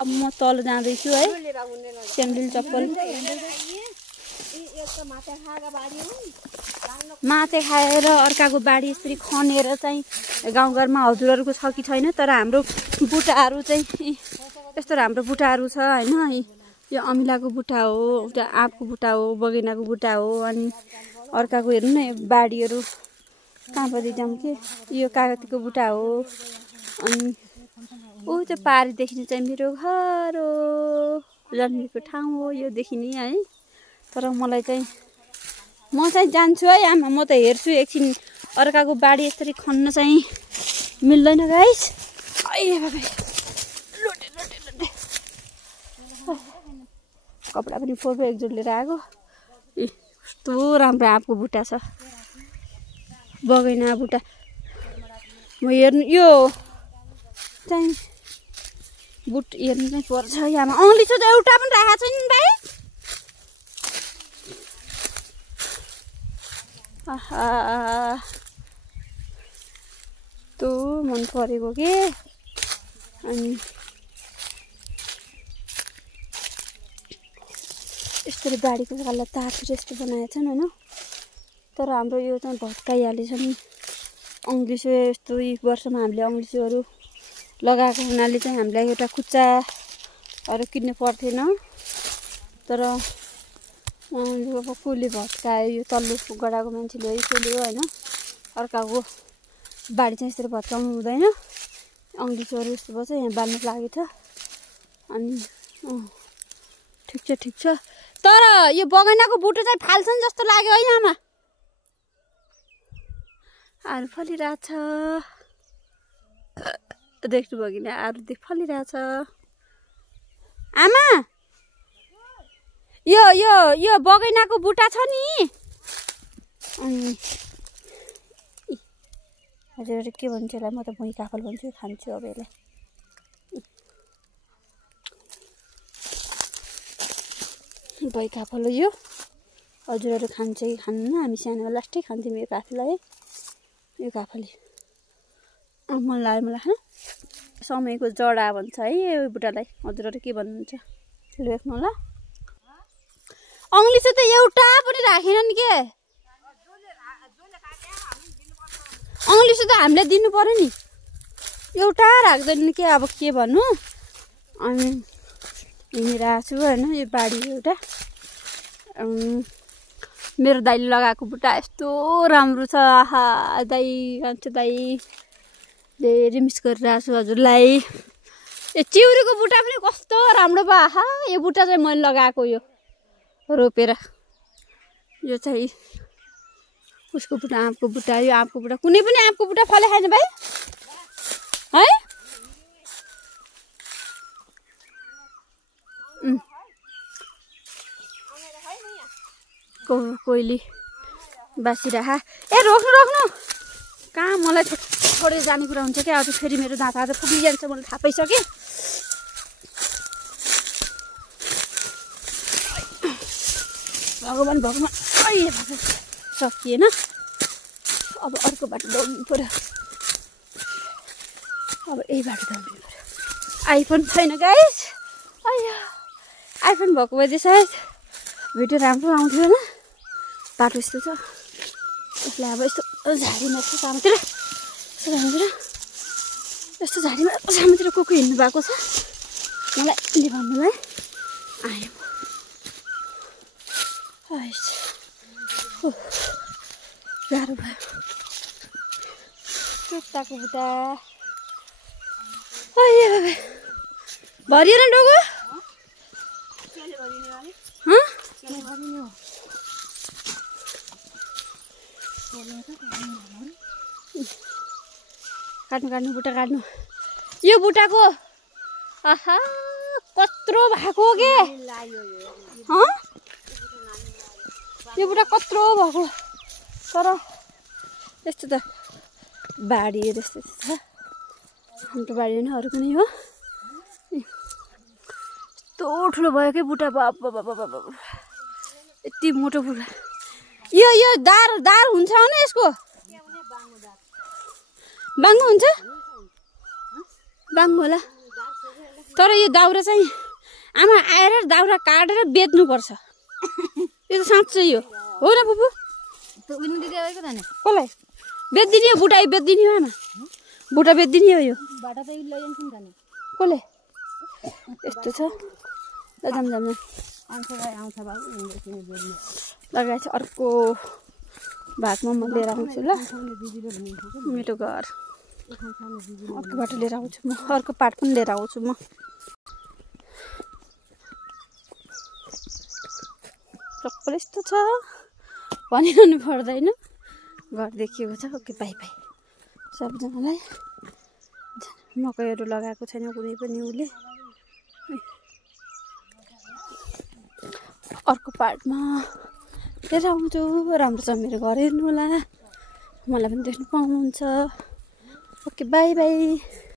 अब म तल जाँदैछु है स्यान्डल चप्पल माते खाएर अर्काको बाडी यसरी खनेर चाहिँ गाउँघरमा हजुरहरूको छ कि छैन तर हाम्रो बुटाहरू चाहिँ यस्तो राम्रो बुटाहरू छ हैन यो अमिलाको बुटा हो उता आँपको बुटा हो बगैनाको बुटा हो अनि अर्काको हेर्नु न बाडीहरू कहाँ परि जाम के यो कागतीको बुटा हो अनि ऊ त्यो पारी देखिने चाहिँ मेरो घर हो जन्मेको ठाउँ हो यो देखिने है तर मलाई चाहिँ म चाहिँ जान्छु है आमा म त हेर्छु एकछिन अर्काको बाडी यसरी खन्न चाहिँ मिल्दैन गाइस कपडा पनि फोटो एकजोड लिएर आएको कस्तो राम्रो आँपको बुट्टा छ बगैना बुट्टा म हेर्नु यो चाहिँ बुट हेर्नु चाहिँ पर्छ यहाँ औँली छ त एउटा पनि राखेको छैन भाइ आहा त्यो मन परेको के अनि यस्तो बारीको जग्गालाई तारेर यस्तो बनाएछन् हैन तर हाम्रो यो चाहिँ भत्काइहालेछ नि अङ्ग्लिसो यस्तो वर्षमा हामीले अङ्ग्लिसोहरू लगाएको हुनाले चाहिँ हामीलाई एउटा कुच्चाहरू किन्नु पर्थेन तर कसले भत्कायो यो तल्लो गडाको मान्छेले कसले हो हैन अर्काको बाडी चाहिँ यसरी भत्काउनु हुँदैन अङ्ग्लिसोहरू यस्तो भन्छ यहाँ बाल्नु लागेछ अनि ठिक छ तर यो बगैनाको बुटो चाहिँ फाल्छन् जस्तो लाग्यो है आमा आरु फलिरहेछ देख्नुभयो कि आरु फलिरहेछ आमा यो यो यो बगैनाको बुट्टा छ नि अनि हजुर के भन्छ होला म त भुइँ काफल भन्छु खान्छु अब यसलाई भुइँ काफल हो यो हजुरहरू खान्छ कि खान्न हामी सानो लास्टै खान्थ्यौँ यो काफललाई यो काफली मन लाग्यो मलाई खान समयको जडा भन्छ है यो बुट्टालाई हजुरहरू के भन्नुहुन्छ लेख्नु होला अङ्ग्लिस त एउटा पनि राखेन नि के अङ्ग्लिस त हामीले दिनु पर्यो नि एउटा राख्दैन के अब के भन्नु अनि हिँडिरहेको छु होइन यो बाडी एउटा मेरो दाइले लगाएको बुट्टा यस्तो राम्रो छ आहा दाइ खान्छु दाइ धेरै मिस गरिरहेको छु हजुरलाई यो चिउरीको बुट्टा पनि कस्तो राम्रो भयो आहा यो बुट्टा चाहिँ मैले लगाएको यो रोपेर यो चाहिँ उसको बुट्टा आँपको बुट्टा यो आँपको बुट्टा कुनै पनि आँपको बुट्टा फले खाएन भाइ है कोइली बासिराखा ए रोक्नु कहाँ मलाई छोडेर जाने कुरा हुन्छ क्या आज फेरि मेरो दाँत आज पुगिजान्छ मलाई थाहा पाइसकेँ भगवान् सकिएन अब अर्को बाटो दौड्नु पर्यो अब यही बाटो दौड्नु पर्यो आइफोन छैन गाइस आइफोन भएको भए चाहिँ सायद भिडियो राम्रो आउँथ्यो होइन बाटो यस्तो छ यसलाई अब यस्तो झाडीमा यस्तो सामोतिर यस्तो झाडीमा सामोतिर को हिँड्नु भएको छ मलाई भन्नुलाई आयो गाह्रो भयो कुर्ताको बुट्टा भरियो न डोगो काट्नु बुट्टा काट्नु यो बुट्टाको आहा कत्रो भएको के यो बुट्टा कत्रो भएको तर यस्तो त बाडी जस्तो छ हाम्रो बाडी होइन अरू कुनै हो यस्तो ठुलो भयो कि बुट्टा बाबा यति मोटो बुट्टा यो दार हुन्छ न यसको बाङ्गो हुन्छ बाङ्गो होला तर यो दाउरा चाहिँ आमा आएर दाउरा काटेर बेच्नुपर्छ यो त साँच्चै हो न बुबु कसलाई बेचिदिने हो बुटा बेचिदिने हो आमा बुटा बेचिदिने हो यो कसले यस्तो छ जाम जाम लगाएछ अर्को भातमा म लिएर आउँछु ल मेरो घर अर्को बाटो लिएर आउँछु म अर्को पाट पनि लिएर आउँछु म सबैले यस्तो छ भनिरहनु पर्दैन घर देखिएको छ ओके बाई बाई सबजनालाई मकैहरू लगाएको छैन कुनै पनि उसले अर्को पार्टमा लिएर आउँछु राम्रो छ मेरो घर हेर्नु होला मलाई पनि देख्नु पाउनुहुन्छ ओके बाई बाई